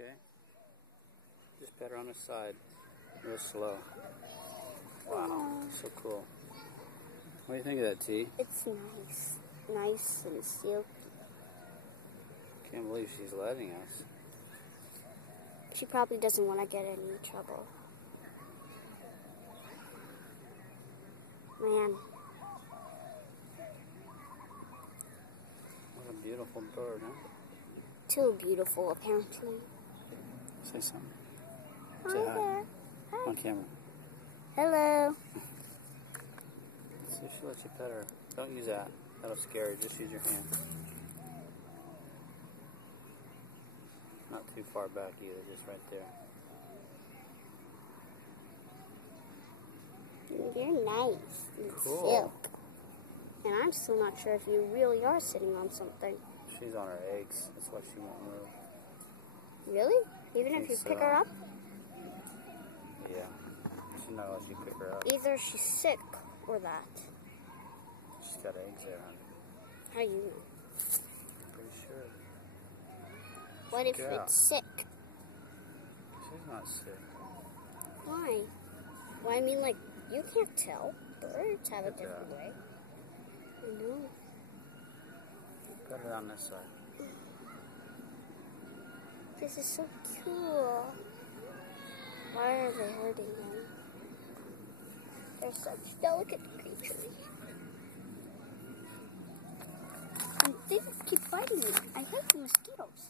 Okay. Just pet her on the side. Real slow. Wow, so cool. What do you think of that, T? It's nice. Nice and silky. Can't believe she's letting us. She probably doesn't want to get in any trouble. Man. What a beautiful bird, huh? Too beautiful, apparently. Say something. Hi Say hi. there. Hi. On camera. Hello. See if she lets you pet her. Don't use that. That'll scare her. Just use your hand. Not too far back either, just right there. You're nice and Cool. silk. And I'm still not sure if you really are sitting on something. She's on her eggs. That's why she won't move. Really? Even if you So. pick her up? Yeah. She's not let you pick her up. Either she's sick or that. She's got eggs there, honey. How do you know? Pretty sure. What if Yeah. it's sick? She's not sick. Why? Well, I mean, like, you can't tell. Birds have a different way. I know. Put her on this side. This is so cool. Why are they hurting them? They're such delicate creatures. And they keep biting me. I hate the mosquitoes.